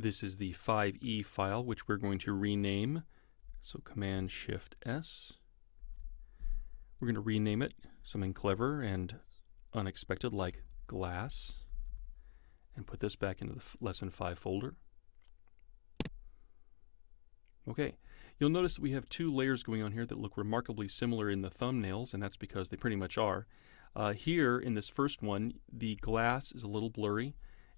This is the 5e file, which we're going to rename. So Command Shift S. We're going to rename it something clever and unexpected like glass, and put this back into the Lesson 5 folder. Okay, you'll notice that we have two layers going on here that look remarkably similar in the thumbnails, and that's because they pretty much are. Here in this first one, the glass is a little blurry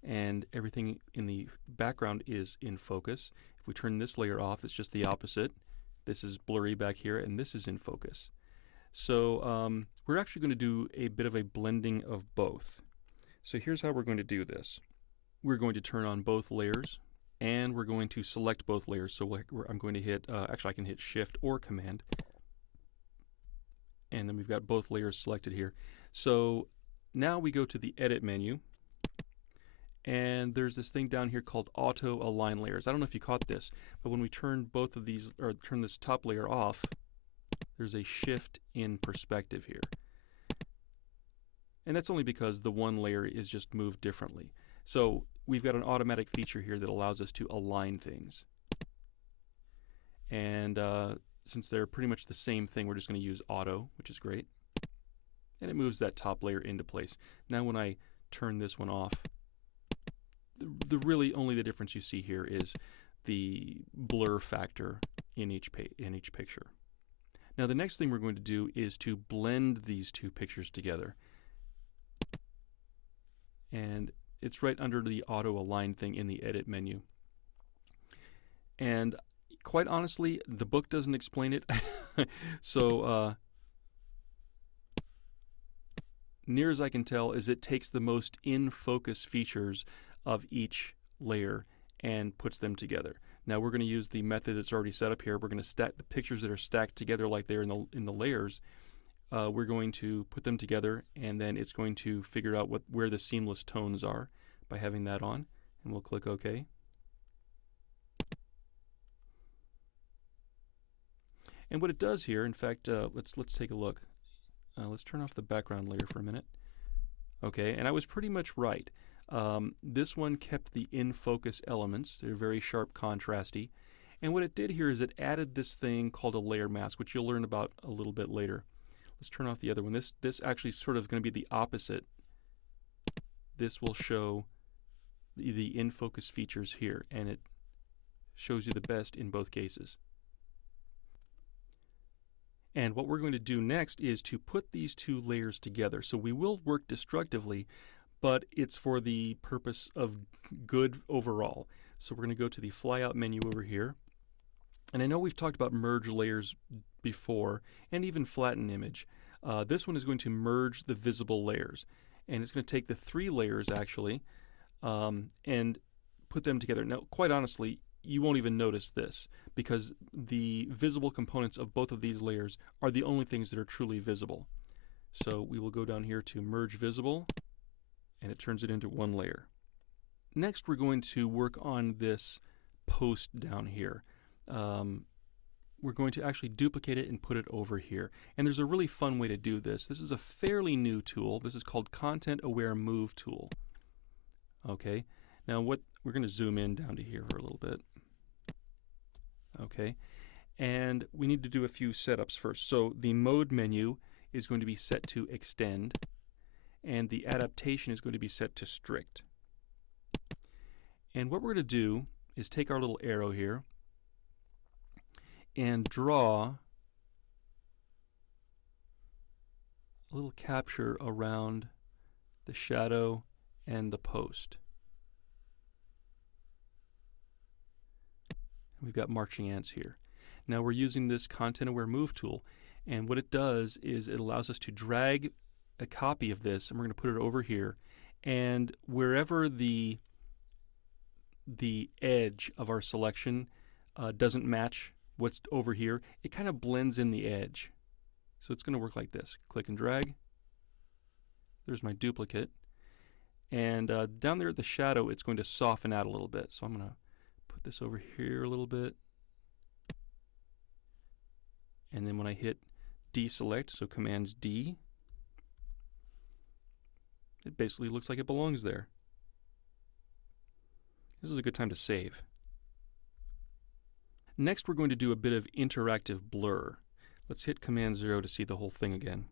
and everything in the background is in focus. If we turn this layer off, it's just the opposite. This is blurry back here and this is in focus. So we're actually going to do a bit of a blending of both. So here's how we're going to do this. We're going to turn on both layers and we're going to select both layers. So I'm going to hit, actually I can hit Shift or Command, and then we've got both layers selected here. So now we go to the Edit menu, and there's this thing down here called Auto Align Layers. I don't know if you caught this, but when we turn both of these, or turn this top layer off, there's a shift in perspective here. And that's only because the one layer is just moved differently. So we've got an automatic feature here that allows us to align things. And since they're pretty much the same thing, we're just going to use Auto, which is great. And it moves that top layer into place. Now when I turn this one off, the really only the difference you see here is the blur factor in each picture. Now the next thing we're going to do is to blend these two pictures together. And it's right under the Auto Align thing in the Edit menu. And quite honestly, the book doesn't explain it. So near as I can tell is it takes the most in-focus features of each layer and puts them together. Now we're going to use the method that's already set up here. We're going to stack the pictures that are stacked together like they're in the layers. We're going to put them together, and then it's going to figure out where the seamless tones are by having that on, and we'll click OK. And what it does here, in fact, let's take a look. Let's turn off the background layer for a minute. Okay, and I was pretty much right. This one kept the in-focus elements. They're very sharp, contrasty. And what it did here is it added this thing called a layer mask, which you'll learn about a little bit later. Let's turn off the other one. This actually sort of going to be the opposite. This will show the in-focus features here, and it shows you the best in both cases. And what we're going to do next is to put these two layers together. So we will work destructively, but it's for the purpose of good overall. So we're going to go to the flyout menu over here. And I know we've talked about merge layers before, and even flatten image. This one is going to merge the visible layers. And it's going to take the three layers actually and put them together. Now, quite honestly, you won't even notice this because the visible components of both of these layers are the only things that are truly visible. So we will go down here to Merge Visible, and it turns it into one layer. Next, we're going to work on this post down here. We're going to actually duplicate it and put it over here. And there's a really fun way to do this. This is a fairly new tool. This is called Content Aware Move Tool. Okay, now we're going to zoom in down to here for a little bit. Okay, and we need to do a few setups first. So the mode menu is going to be set to extend, and the adaptation is going to be set to strict. And what we're going to do is take our little arrow here and draw a little capture around the shadow and the post. We've got marching ants here. Now we're using this Content Aware Move tool, and what it does is it allows us to drag a copy of this, and we're going to put it over here, and wherever the edge of our selection doesn't match what's over here, it kind of blends in the edge. So it's going to work like this. Click and drag. There's my duplicate. And down there at the shadow, it's going to soften out a little bit. So I'm going to put this over here a little bit. And then when I hit deselect, so Command D, it basically looks like it belongs there. This is a good time to save. Next, we're going to do a bit of interactive blur. Let's hit Command 0 to see the whole thing again.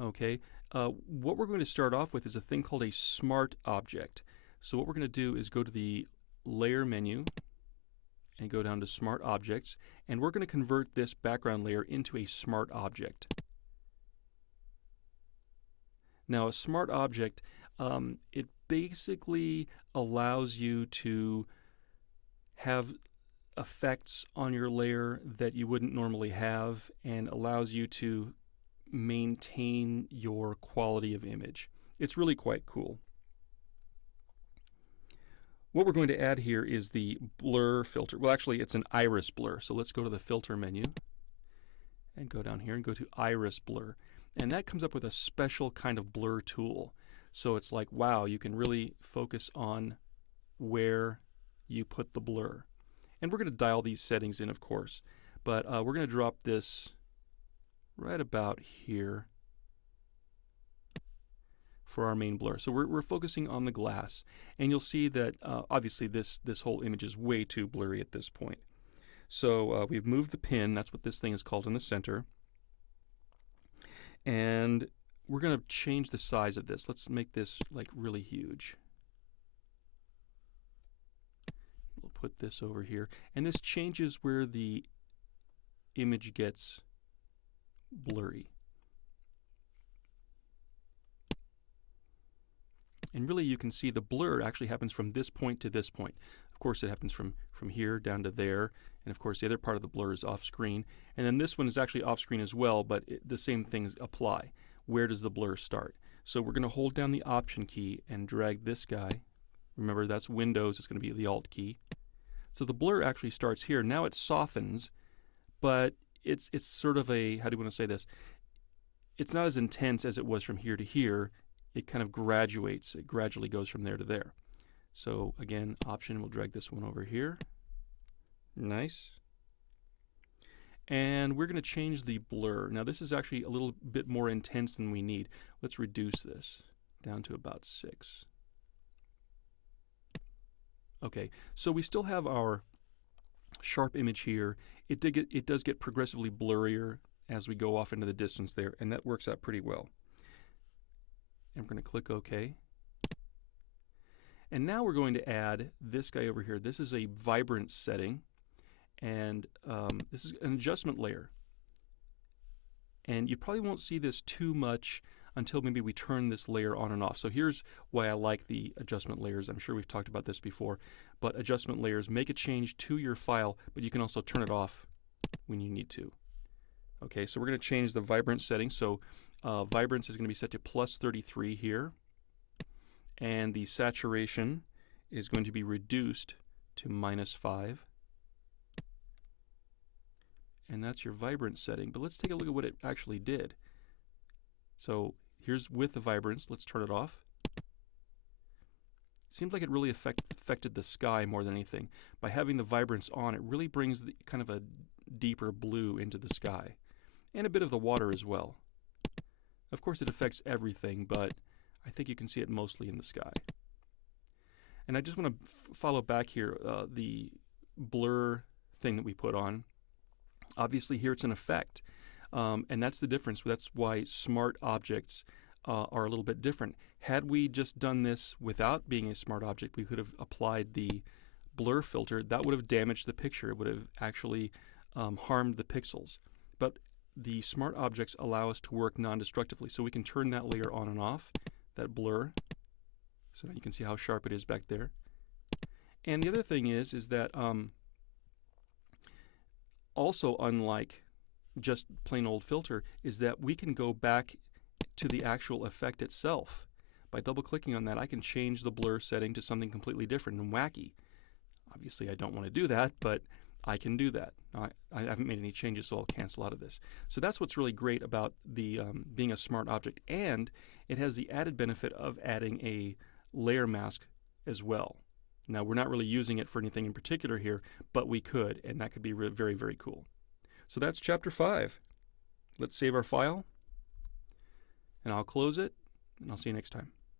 Okay, what we're going to start off with is a thing called a smart object. So what we're going to do is go to the Layer menu and go down to Smart Objects, and we're going to convert this background layer into a smart object. Now, a smart object, it basically allows you to have effects on your layer that you wouldn't normally have, and allows you to maintain your quality of image. It's really quite cool. What we're going to add here is the blur filter. Well, actually, it's an iris blur. So let's go to the filter menu and go down here and go to iris blur. And that comes up with a special kind of blur tool. So it's like, wow, you can really focus on where you put the blur. And we're going to dial these settings in, of course. But we're going to drop this right about here for our main blur. So we're focusing on the glass, and you'll see that obviously this whole image is way too blurry at this point. So we've moved the pin, that's what this thing is called, in the center, and we're going to change the size of this. Let's make this like really huge. We'll put this over here, and this changes where the image gets blurry. And really you can see the blur actually happens from this point to this point. Of course it happens from here down to there, and of course the other part of the blur is off screen. And then this one is actually off screen as well, but the same things apply. Where does the blur start? So we're going to hold down the Option key and drag this guy. Remember, that's Windows, it's going to be the Alt key. So the blur actually starts here. Now it softens, but it's sort of a, how do you want to say this? It's not as intense as it was from here to here. It kind of graduates. It gradually goes from there to there. So again, Option, we'll drag this one over here. Nice. And we're going to change the blur. Now this is actually a little bit more intense than we need. Let's reduce this down to about 6. Okay, so we still have our sharp image here. It does get progressively blurrier as we go off into the distance there, and that works out pretty well. And we're going to click OK. And now we're going to add this guy over here. This is a vibrance setting, and this is an adjustment layer. And you probably won't see this too much until maybe we turn this layer on and off. So here's why I like the adjustment layers. I'm sure we've talked about this before, but adjustment layers make a change to your file, but you can also turn it off when you need to. Okay, so we're going to change the vibrance setting. So vibrance is going to be set to +33 here, and the saturation is going to be reduced to -5. And that's your vibrance setting. But let's take a look at what it actually did. So here's with the vibrance. Let's turn it off. Seems like it really affected the sky more than anything. By having the vibrance on, it really brings the, kind of a deeper blue into the sky, and a bit of the water as well. Of course it affects everything, but I think you can see it mostly in the sky. And I just want to follow back here, the blur thing that we put on. Obviously here it's an effect, and that's the difference. That's why smart objects are a little bit different. Had we just done this without being a smart object, we could have applied the blur filter. That would have damaged the picture. It would have actually harmed the pixels. But the smart objects allow us to work non-destructively, so we can turn that layer on and off, that blur. So now you can see how sharp it is back there. And the other thing is that also, unlike just plain old filter, is that we can go back to the actual effect itself. By double-clicking on that, I can change the blur setting to something completely different and wacky. Obviously, I don't want to do that, but I can do that. I haven't made any changes, so I'll cancel out of this. So that's what's really great about the being a smart object, and it has the added benefit of adding a layer mask as well. Now, we're not really using it for anything in particular here, but we could, and that could be very, very cool. So that's Chapter 5. Let's save our file, and I'll close it, and I'll see you next time.